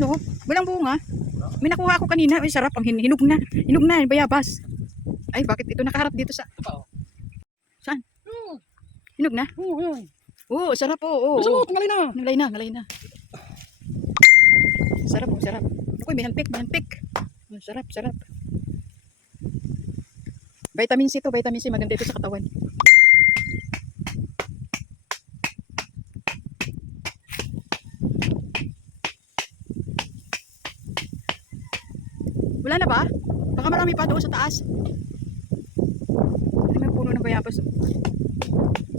No, walang bunga. May nakuha ako kanina. Ay, sarap. Ang hinog na. Hinog na, bayabas. Ay, bakit ito nakaharap dito sa... Saan? Hinog na? Oo, sarap po. Oo, Gusto mo, tungalay na. Ngalay na. Sarap, sarap. Ako, may hanpik. Sarap. Vitamin C to, vitamin C. Maganda ito sa katawan. Wala na ba? Baka marami pa doon sa taas. Ano may puno ng bayabas?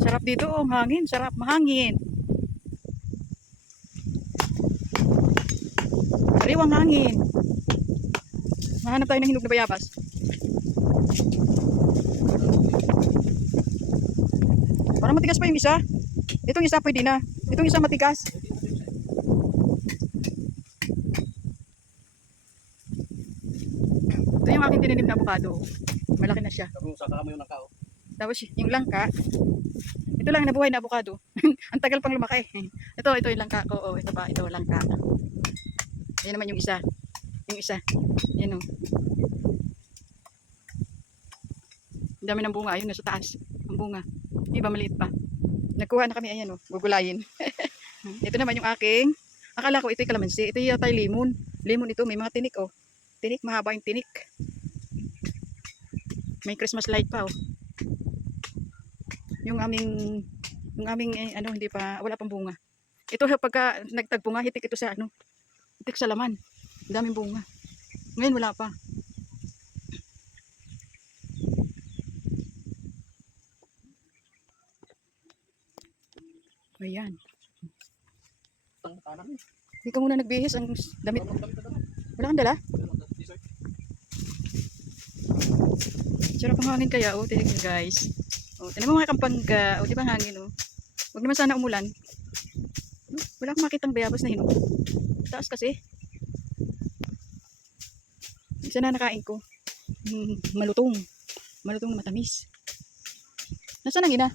Sarap dito, ang hangin. Sarap, mahangin. Sariwang hangin. Mahanap tayo ng hinog na bayabas. Parang matigas pa yung isa. Itong isa pwede na. Itong isa matigas. Ito yung aking tinanim na avocado. Malaki na siya. Tapos yung langka. Ito lang nabuhay na avocado. Ang tagal pang lumaki. Ito yung langka ko. Oh, ito pa, ito langka. Ayan naman yung isa. Yan o. Ang dami ng bunga. Ayun, nasa taas. Ang bunga. Iba maliit pa. Nagkuha na kami. Ayan o. Gugulayin. Ito naman yung aking. Akala ko ito yung kalamansi. Ito yung yata limon. Limon ito. May mga tinik o. Tinik. Mahaba yung tinik. May Christmas light pa o. Yung aming hindi pa, wala pang bunga. Ito pagka nagtagpunga, hitik ito sa hitik sa laman. Ang daming bunga. Ngayon wala pa. Ayan. Hindi ka muna nagbihis ang damit mo. Wala kang dala? Sarap ang hangin kaya, oh, tingnan nyo guys. Oh, tingnan mo mga kampangga, oh, di ba hangin, oh. Huwag naman sana umulan. Wala akong makitang bayabas na hinog. Taas kasi. Isa na nakain ko. Malutong na matamis. Nasaan ang ina?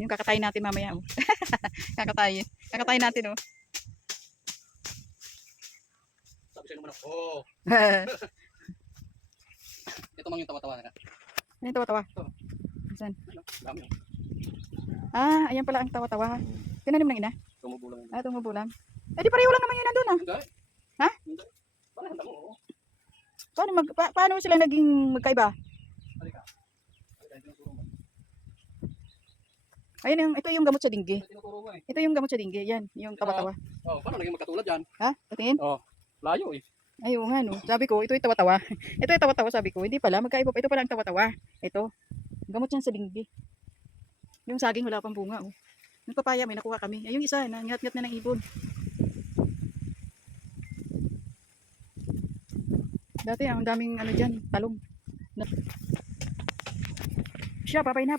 Yung kakatayin natin mamaya, oh. Kakatayin natin, oh. Sabi sa'yo naman ako, ito mang yung tawa-tawa na. Ano yung tawa-tawa? Saan? Dami. Ah, ayan pala ang tawa-tawa. Tinanim ng ina? Tumubo lang. Ah, tumubo lang. Eh, di pareho lang naman yun nandun, ah. Hindi. Ha? Hindi. Paano handa mo? Paano sila naging magkaiba? Halika. Ayun, ito yung gamot sa dinggi. Tinuturo mo eh. Ito yung gamot sa dinggi. Yan, yung tawa-tawa. Oh, paano naging magkatulad yan? Ha? Patingin? Oh, layo eh. Ay, oo nga, no. Sabi ko, ito yung tawa-tawa. Ito yung tawa-tawa, sabi ko. Hindi pala, magkaiba pa. Ito pala ang tawa-tawa. Ito. Gamot yan sa dinggi. Yung saging, wala pang bunga, oh. Yung papaya, may nakuha kami. Ay, yung isa, nangat-ngat na ng ibon. Dati, ang daming, dyan, talong. Siya, papay na.